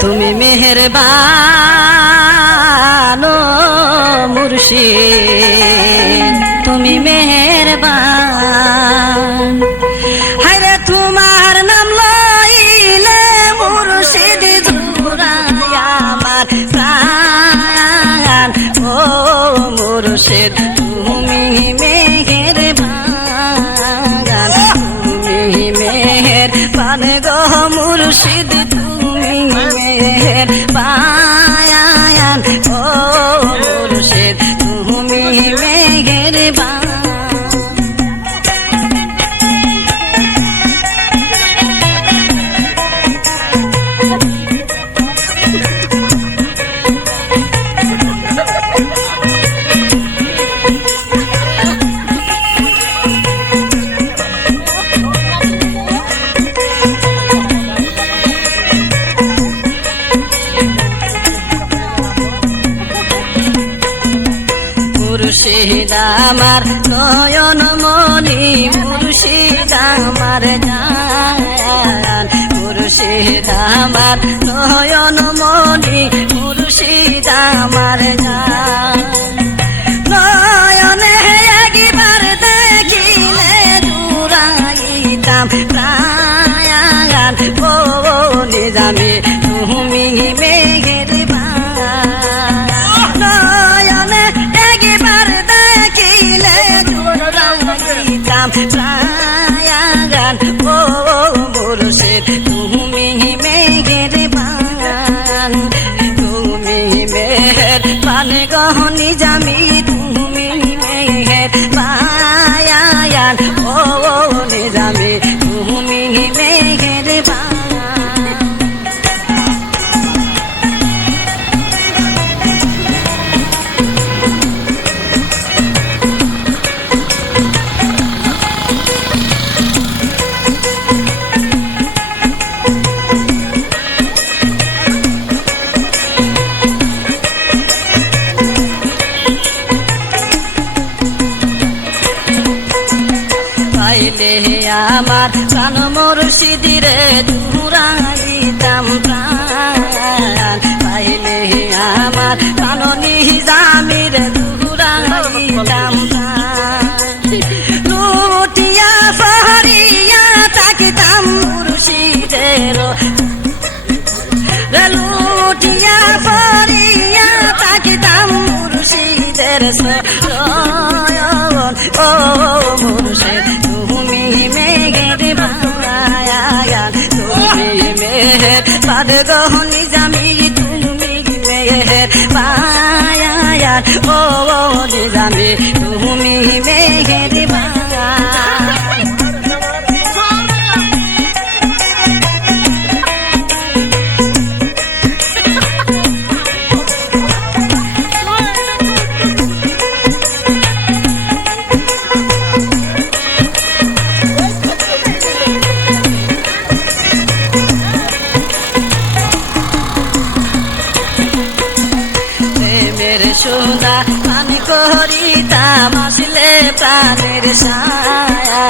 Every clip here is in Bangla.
তুমি মেহেরবান ও মুর্শিদ, তুমি মেহেরবান। হায়রে তোমার নাম লইলে মুর্শিদ জুড়ায় আমার প্রাণ। ও মুর্শিদ তুমি মেহেরবান, তুমি মেহেরবান গো মুর্শিদ, তুমি মেহেরবান। ও মুর্শিদ তুমি মেহেরবান। মুর্শিদ আমার নয়ন মনি, মুর্শিদ আমার জান। মুর্শিদ আমার নয়ন মনি, মুর্শিদ আমার জান। নয়নে একবার দেখিলে জুড়াইতাম প্রাণ। ও নিজামে তুমি মেহেরবান, নয়নে একবার দেখিলে জুড়াইতাম প্রাণ। ও মুর্শিদ তুমি মেহেরবান, তুমি মেহেরবান গো নিজামি, তুমি মেহেরবান। ও নিজামি তুমি মেহেরবান। পাইলে আমার প্রাণ মুর্শিদিরে জুড়াইতাম প্রাণ। পাইলে আমার প্রাণ নিজামিরে জুড়াইতাম প্রাণ। লুটিয়া ফারিয়া তাকিতাম মুর্শিদের, লুটিয়া ফারিয়া তাকিতাম মুর্শিদের শরণ। ও মুর্শিদ তুমি মেহেরবান, তুমি মেহেরবান গো নিজামি, তুমি মেহেরবান। ও নিজামি তুমি মেহেরবান। সোনা পান করিতাম আসলে প্রাণের ছায়া।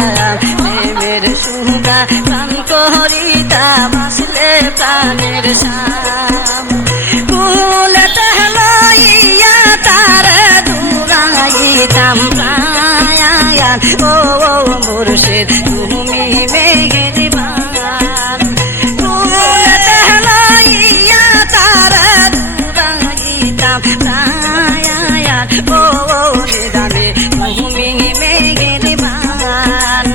প্রেমের সোনা পান করিতাম আসলে প্রাণের ছায়া। কুলেতে লইয়া তার দূরাইতাম প্রাণ। ও মুর্শিদ তুমি মেহেরবান, কুলেতে লইয়া তার দূরাইতাম প্রাণ। ও নিজামে তুমি মেহেরবান,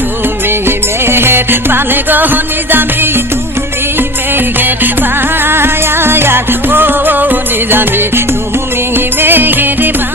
তুমি মেহেরবান গো নিজামি, তুমি মেহেরবান। ও নিজামে তুমি মেহেরবান।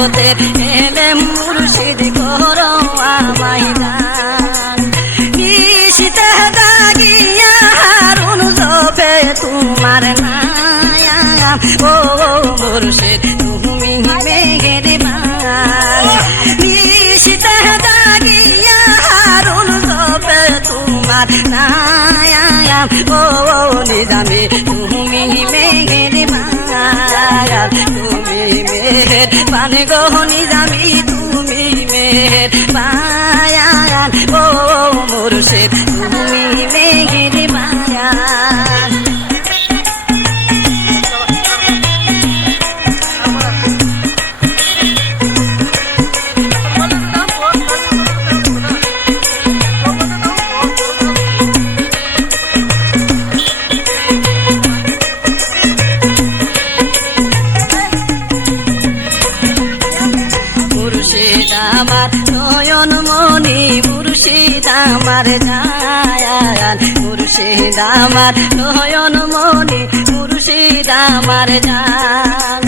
হতে এলে মুর্শিদ করো আমায় দান নিশিতে জাগিয়া হারুন জপে তোমার নাম ও মুর্শিদ তুমি মেঘের বান নিশিতে জাগিয়া হারুন জপে তোমার নাম ও নিজামে তুমি মেঘের বান তুমি মেঘের বান গো নিজামে তুমি মেঘের বান ও মুর্শিদ তুমি মেঘের বান মুর্শিদ আমার নয়ন মনি মুর্শিদ আমার জান মুর্শিদ আমার নয়ন মনি মুর্শিদ আমার জান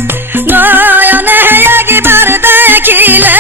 নয়নে একবার দেখিলে